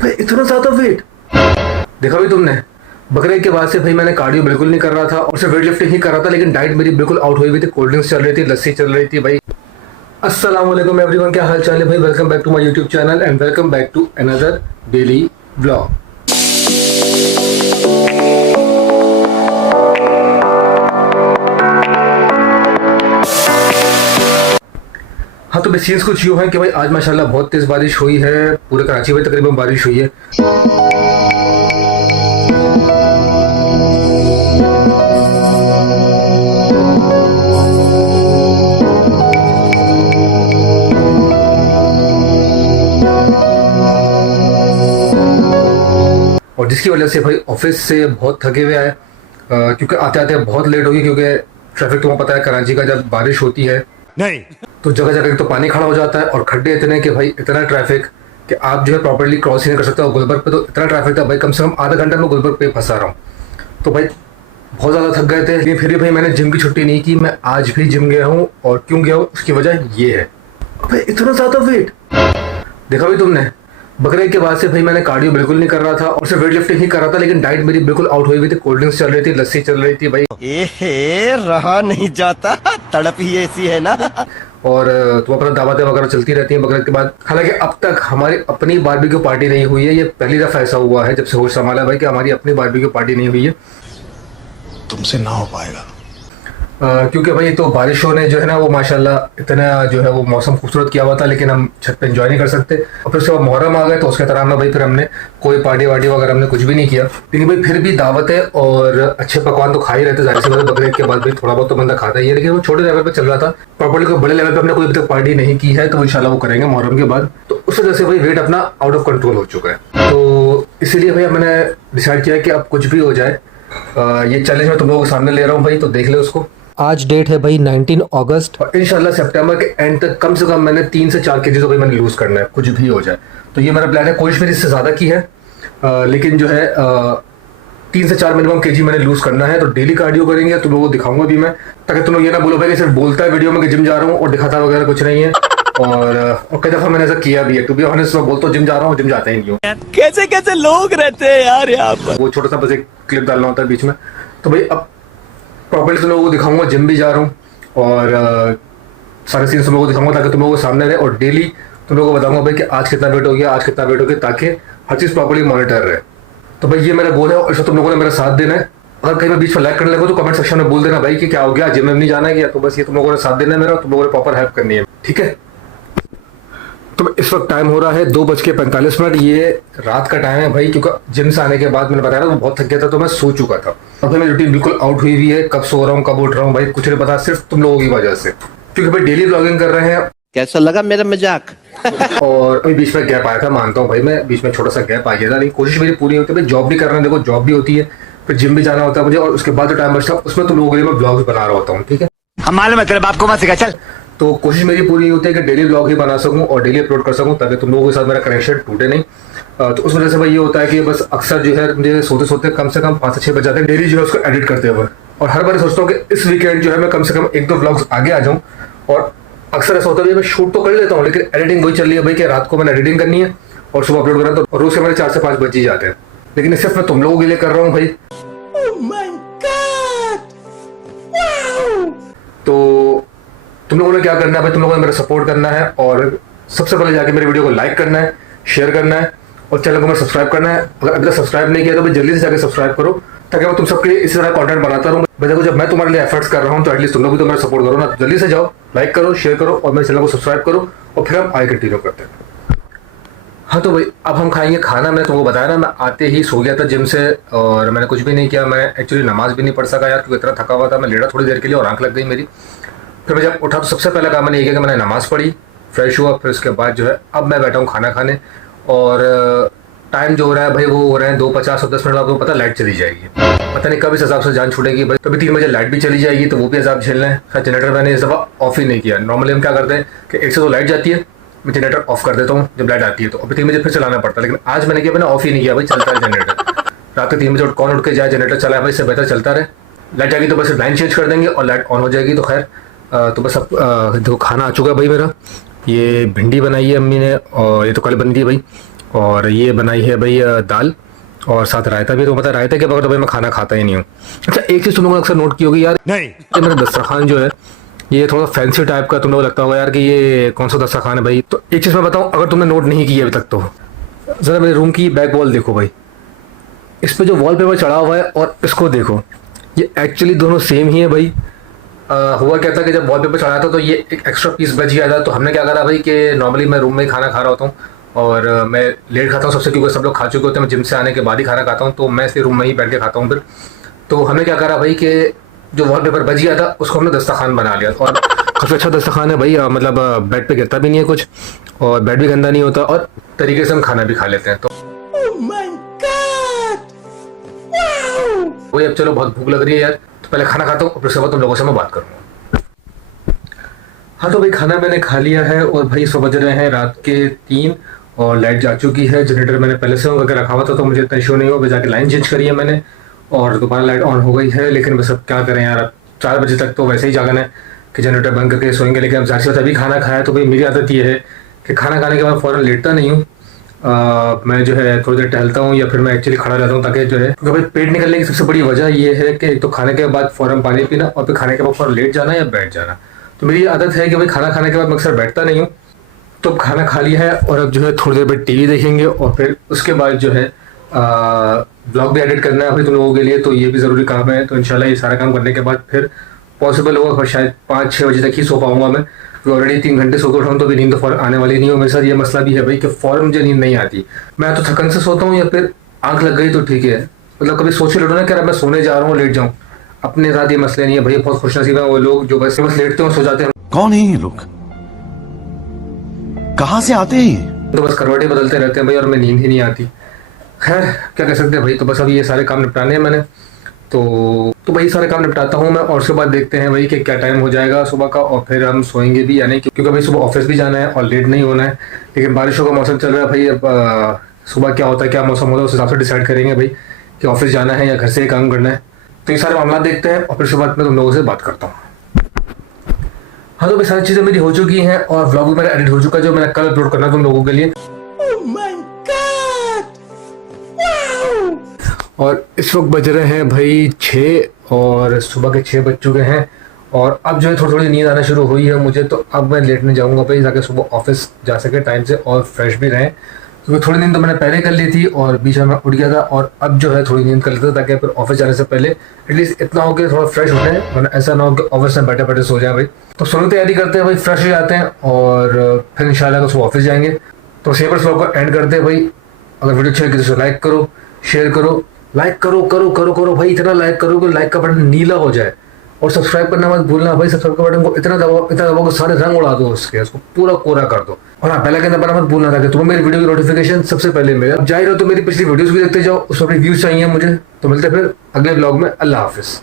भाई इतना ज्यादा वेट देखा भी तुमने। बकरीद के बाद से भाई मैंने कार्डियो बिल्कुल नहीं कर रहा था और सिर्फ वेट लिफ्टिंग ही कर रहा था, लेकिन डाइट मेरी बिल्कुल आउट हुई हुई थी। कोल्ड ड्रिंक्स चल रही थी, लस्सी चल रही थी भाई। अस्सलाम वालेकुम एवरीवन, क्या हाल चाल है भाई। Welcome back to my YouTube channel and welcome back to another daily vlog. हाँ तो सीन्स कुछ यूँ है कि भाई आज माशाल्लाह बहुत तेज़ बारिश हुई है, पूरे कराची में तकरीबन बारिश हुई है। और जिसकी वजह से भाई ऑफिस से बहुत थके हुए आए, क्योंकि आते आते बहुत लेट हो गई, क्योंकि ट्रैफिक तुम्हें पता है कराची का जब बारिश होती है नहीं तो जगह जगह तो पानी खड़ा हो जाता है और खड्डे इतने कि भाई इतना ट्रैफिक कि आप जो है प्रॉपर्ली क्रॉस ही नहीं कर सकते। और गुलबर्ग पे तो इतना ट्रैफिक था भाई, कम से कम आधा घंटा में गुलबर्ग पे फंसा रहा हूँ। तो भाई बहुत ज़्यादा थक गए थे, लेकिन फिर भी भाई मैंने जिम की छुट्टी नहीं की। मैं आज भी जिम गया हूँ और क्यों गया हूँ उसकी वजह ये है। भाई इतना ज़्यादा वेट देखा भी तुमने। बकरीद के बाद से भाई मैंने कार्डियो बिल्कुल नहीं कर रहा था और सिर्फ वेट लिफ्टिंग ही कर रहा था, लेकिन डाइट मेरी बिल्कुल आउट हुई हुई थी। कोल्ड ड्रिंक्स चल रही थी, लस्सी चल रही थी भाई। ए रहा नहीं जाता, तड़प ही ऐसी है ना। और तो अपना दावतें वगैरह चलती रहती हैं बकरीद के बाद। हालांकि अब तक हमारी अपनी बारबेक्यू पार्टी नहीं हुई है, ये पहली दफ़ा ऐसा हुआ है जब से होश संभाला भाई कि हमारी अपनी बारबेक्यू पार्टी नहीं हुई है। तुमसे ना हो पाएगा। क्योंकि भाई तो बारिशों ने जो है ना वो माशाल्लाह इतना जो है वो मौसम खूबसूरत किया हुआ था, लेकिन हम छत पे एंजॉय नहीं कर सकते। और फिर उसके बाद मुहर्रम आ गए तो उसके तरह में भाई फिर हमने कोई पार्टी वार्टी वगैरह हमने कुछ भी नहीं किया। लेकिन भाई फिर भी दावतें और अच्छे पकवान तो खा ही रहते, जाहिर सी बात है। बकरीद के बाद भाई थोड़ा बहुत तो बंदा खाता ही है, लेकिन वो छोटे लेवल पर चल रहा था। प्रॉपर्ली कोई बड़े लेवल पर हमने कोई अभी तक पार्टी नहीं की है, तो इंशाल्लाह वो करेंगे मुहर्रम के बाद। तो उस वजह से भाई वेट अपना आउट ऑफ कंट्रोल हो चुका है। तो इसीलिए भाई मैंने डिसाइड किया कि अब कुछ भी हो जाए, ये चैलेंज मैं तुम लोगों के सामने ले रहा हूँ भाई, तो देख ले उसको। आज डेट है भाई 19 अगस्त और इंशाल्लाह सितंबर के एंड तक कम से कम मैंने 3 से 4 केजी तो भाई मैंने लूज करना है, कुछ भी हो जाए। तो ये मेरा प्लान है। कोशिश मेरी इससे ज़्यादा की है, लेकिन जो है 3 से 4 मिनिमम केजी मैंने लूज करना है। तो डेली कार्डियो करेंगे, तुम लोगों को दिखाऊंगा भी मैं, ताकि तुम लोग ये ना बोलो भाई कि सिर्फ बोलता है वीडियो में कि जिम जा रहा हूँ और दिखाता वगैरह कुछ नहीं है। और कई दफ़ा मैंने ऐसा किया भी है। टू बी ऑनेस्ट मैं बोलता हूँ जिम जा रहा हूँ, जिम जाता ही नहीं हूँ। कैसे कैसे लोग रहते हैं यार यहाँ पर। वो छोटा सा बस एक क्लिप डालना होता है बीच में। तो भाई अब प्रॉपर्ली तुम लोगों को दिखाऊंगा, जिम भी जा रहा हूँ और सारे सीन्स तुम लोगों को दिखाऊंगा, ताकि तुम लोगों को सामने रहे। और डेली तुम लोगों को बताऊंगा भाई कि आज कितना वेट हो गया, आज कितना वेट हो गया, ताकि हर चीज़ प्रॉपर्ली मॉनिटर रहे। तो भाई ये मेरा गोल है और इसमें तुम लोगों ने मेरा साथ देना है। अगर कहीं मैं बीच में लाइक करने लगूँ तो कमेंट सेक्शन में बोल देना भाई कि क्या हो गया, जिम में नहीं जाना है क्या। तो बस ये तुम लोगों ने साथ देना है मेरा, तुम लोगों ने प्रॉपर हेल्प करनी है, ठीक है। तो इस वक्त टाइम हो रहा है 2:45। ये रात का टाइम है भाई, क्योंकि जिम से आने के बाद मैंने बताया ना बहुत थक गया था, तो मैं सो चुका था। अब मेरी रूटीन बिल्कुल आउट हुई हुई है। कब सो रहा हूँ कब उठ रहा हूँ भाई कुछ नहीं पता, सिर्फ तुम लोगों की वजह से, क्योंकि भाई डेली ब्लॉगिंग कर रहे हैं। कैसा लगा मेरा मजाक। और अभी बीच में गैप आया था, मानता हूँ भाई मैं बीच में छोटा सा गैप आ गया था, लेकिन कोशिश मेरी पूरी होती है भाई। जॉब भी कर रहे हैं, देखो जॉब भी होती है, फिर जिम भी जाना होता है मुझे, और उसके बाद जो टाइम बचता है उसमें तुम लोगों के लिए मैं ब्लॉग बना रहा होता हूँ, ठीक है। हम मालूम है तेरे बाप को मत सिखा चल। तो कोशिश मेरी पूरी होती है कि डेली ब्लॉग ही बना सकूं और डेली अपलोड कर सकूं, ताकि तुम लोगों के साथ मेरा कनेक्शन टूटे नहीं। तो उस वजह से भाई ये होता है कि बस अक्सर जो है मुझे सोते सोते कम से कम 5 से 6 बज जाते हैं डेली जो है उसको एडिट करते हुए। और हर बार सोचता हूँ कि इस वीकेंड जो है मैं कम से कम 1-2 ब्लॉग्स आगे आ जाऊँ। और अक्सर ऐसा होता है मैं शूट तो कर लेता हूँ, लेकिन एडिटिंग वही चल रही है भाई कि रात को मैंने एडिटिंग करनी है और सुबह अपलोड करना है। तो रोज से मेरे 4 से 5 बज ही जाते हैं, लेकिन सिर्फ मैं तुम लोगों के लिए कर रहा हूँ भाई। तो तुम लोगों ने क्या करना है भाई, तुम लोगों ने मेरा सपोर्ट करना है और सबसे पहले जाके मेरे वीडियो को लाइक करना है, शेयर करना है और चैनल को मैं सब्सक्राइब करना है। अगर अभी तक सब्सक्राइब नहीं किया तो भाई जल्दी से जाके सब्सक्राइब करो, ताकि मैं तुम सबके लिए इसी तरह कंटेंट बनाता रहूँ। भाई देखो जब मैं तुम्हारे लिए एफर्ट्स कर रहा हूँ तो एटलीस्ट तुम लोग भी तो मेरा सपोर्ट करो ना। जल्दी से जाओ, लाइक करो, शेयर करो और मेरे चैनल को सब्सक्राइब करो और फिर हम आगे कंटिन्यू करते हैं। हाँ तो भाई अब हम खाएंगे खाना। मैं तुमको बताया ना मैं आते ही सो गया था जिम से और मैंने कुछ भी नहीं किया। मैं एक्चुअली नमाज भी नहीं पढ़ सका यार, क्योंकि इतना थका हुआ था। मैं लेटा थोड़ी देर के लिए और आंख लग गई मेरी। फिर मैं जब उठा तो सबसे पहला काम मैंने ये किया कि मैंने नमाज़ पढ़ी, फ्रेश हुआ, फिर उसके बाद जो है अब मैं बैठा हूँ खाना खाने। और टाइम जो हो रहा है भाई वो हो रहे हैं 2:50 और 10 मिनट आपको पता लाइट चली जाएगी। पता नहीं कब इस हिसाब से जान छूटेगी भाई। तो 3 बजे लाइट भी चली जाएगी, तो वो भी हिसाब झेलना है। खैर जनरेटर मैंने इस दफ़ा ऑफ ही नहीं किया। नॉर्मली हम क्या करते हैं कि 1 से 2 लाइट जाती है, मैं जनरेटर ऑफ कर देता हूँ जब लाइट आती है, तो अभी 3 बजे फिर चलाना पड़ता है। लेकिन आज मैंने किया, मैंने ऑफ ही नहीं किया भाई, चलता है जनरेटर। रात के 3 बजे कौन उठ के जाए, जनरेटर चलाए भाई, इससे बेहतर चलता रहे। लाइट आएगी तो बस लाइन चेंज कर देंगे और लाइट ऑन हो जाएगी। तो खैर तो बस अब देखो खाना आ चुका है भाई मेरा। ये भिंडी बनाई है अम्मी ने और ये तो कल बनी थी भाई। और ये बनाई है भाई दाल और साथ रायता भी। तो मतलब रायते के बगैर तो भाई मैं खाना खाता ही नहीं हूँ। अच्छा, एक चीज़ तुम लोगों ने अक्सर नोट की होगी यार, नहीं ये मेरा दस्तरखान जो है ये थोड़ा फैंसी टाइप का तुम लोगों को लगता होगा यार कि ये कौन सा दस्तरखान है भाई। तो एक चीज़ मैं बताऊँ, अगर तुमने नोट नहीं की है अभी तक तो ज़रा मेरे रूम की बैक वॉल देखो भाई, इस पे जो वॉलपेपर चढ़ा हुआ है और इसको देखो, ये एक्चुअली दोनों सेम ही है भाई। हुआ क्या था कि जब वॉलपेपर चढ़ाया था तो ये एक एक्स्ट्रा पीस बच गया था। तो हमने क्या करा भाई कि नॉर्मली मैं रूम में ही खाना खा रहा होता हूँ और मैं लेट खाता हूँ सबसे, क्योंकि सब लोग खा चुके होते हैं, मैं जिम से आने के बाद ही खाना खाता हूँ, तो मैं इसलिए रूम में ही बैठ के खाता हूँ फिर। तो हमने क्या करा भाई कि जो वॉलपेपर बच गया था उसको हमने दस्तरखान बना लिया और काफ़ी अच्छा दस्तरखान है भाई। मतलब बेड पे गिरता भी नहीं है कुछ और बेड भी गंदा नहीं होता और तरीके से हम खाना भी खा लेते हैं। तो वही, अब चलो बहुत भूख लग रही है यार, तो पहले खाना खाता हूँ और फिर उसके बाद तुम लोगों से मैं बात करूँगा। हाँ तो भाई खाना मैंने खा लिया है और भाई सो बज रहे हैं रात के 3 और लाइट जा चुकी है। जनरेटर मैंने पहले से ऑन करके रखा हुआ था तो मुझे इतना इशू नहीं हुआ, जाके लाइन चेंज करी है मैंने और दोबारा लाइट ऑन हो गई है। लेकिन बस अब क्या करें यार, अब 4 बजे तक तो वैसे ही जागना है कि जनरेटर बंद करके सोएंगे। लेकिन अब जाहिर सी बात है, अभी खाना खाया तो भाई मेरी आदत ये है कि खाना खाने के बाद फ़ौरन लेटता नहीं हूँ। मैं जो है थोड़ी देर टहलता हूँ या फिर मैं एक्चुअली खड़ा रहता हूँ, ताकि जो है, क्योंकि भाई पेट निकलने की सबसे बड़ी वजह ये है कि एक तो खाने के बाद फ़ौरन पानी पीना और फिर खाने के बाद फ़ौरन लेट जाना या बैठ जाना। तो मेरी आदत है कि भाई खाना खाने के बाद मैं अक्सर बैठता नहीं हूँ। तो अब खाना खा लिया है और अब जो है थोड़ी देर बाद टीवी देखेंगे और फिर उसके बाद जो है ब्लॉग भी एडिट करना है भाई तुम लोगों के लिए, तो ये भी ज़रूरी काम है। तो इंशाल्लाह ये सारा काम करने के बाद फिर पॉसिबल होगा फिर शायद 5-6 बजे तक ही सो पाऊंगा मैं, क्योंकि ऑलरेडी 3 घंटे सो के उठाऊँ तो भी नींद तो फ़ौरन आने वाली नहीं हो। मेरे साथ ये मसला भी है भाई कि फ़ौरन मुझे नींद नहीं आती, मैं तो थकन से सोता हूँ या फिर आँख लग गई तो ठीक है। मतलब कभी सोचे लूँ ना कि यार मैं सोने जा रहा हूँ लेट जाऊँ, अपने साथ ये मसले नहीं है भाई। बहुत खुशनसीब है वो लोग जो बस लेटते हैं सो जाते हैं। कौन है ये लोग, कहां से आते हैं ये? तो बस करवटें बदलते रहते हैं भाई और हमें नींद ही नहीं आती। खैर क्या कह सकते हैं भाई। तो बस अभी ये सारे काम निपटाने हैं मैंने, तो भाई सारे काम निपटाता हूँ मैं और उसके बाद देखते हैं भाई कि क्या टाइम हो जाएगा सुबह का और फिर हम सोएंगे भी या नहीं, क्योंकि भाई सुबह ऑफिस भी जाना है और लेट नहीं होना है। लेकिन बारिशों का मौसम चल रहा है भाई, अब सुबह क्या होता है क्या मौसम होता है उस हिसाब से डिसाइड करेंगे भाई कि ऑफिस जाना है या घर से ही काम करना है। तो ये सारे मामला देखते हैं और फिर उसके बाद मैं तुम लोगों से बात करता हूँ। हाँ तो भाई सारी चीज़ें मेरी हो चुकी हैं और व्लॉग भी मेरा एडिट हो चुका है जो मैंने कल अपलोड करना तुम लोगों के लिए। और इस वक्त बज रहे हैं भाई 6 और सुबह के 6 बज चुके हैं और अब जो है थोड़ी थोड़ी नींद आना शुरू हुई है मुझे। तो अब मैं लेटने जाऊंगा भाई ताकि सुबह ऑफिस जा सके टाइम से और फ्रेश भी रहें, क्योंकि थोड़ी नींद तो मैंने पहले कर ली थी और बीच में मैं उठ गया था और अब जो है थोड़ी नींद कर लेता ताकि फिर ऑफिस जाने से पहले एटलीस्ट इतना हो कि थोड़ा फ्रेश हो जाए, वरना ऐसा ना हो कि ऑफिस में बैठे बैठे सो जाए भाई। तो सोने की तैयारी करते हैं भाई, फ्रेश हो जाते हैं और फिर इंशाल्लाह सुबह ऑफिस जाएंगे। तो सेवर व्लॉग को एंड करते हैं भाई। अगर वीडियो अच्छी लगी तो लाइक करो, शेयर करो, लाइक करो करो करो करो भाई, इतना लाइक करो कि लाइक का बटन नीला हो जाए और सब्सक्राइब करना मत भूलना भाई। सब्सक्राइब का बटन को इतना दबाओ कि सारे रंग उड़ा दो उसको पूरा कोरा कर दो। और हाँ, बेल आइकन दबाना मत भूलना था कि तुम्हें मेरी वीडियो की नोटिफिकेशन सबसे पहले मिले। अब जाहिर हो तो मेरी पिछली वीडियोस भी देखते जाओ, उसमें अपनी व्यूज चाहिए मुझे। तो मिलते फिर अगले ब्लॉग में। अल्लाह हाफिज।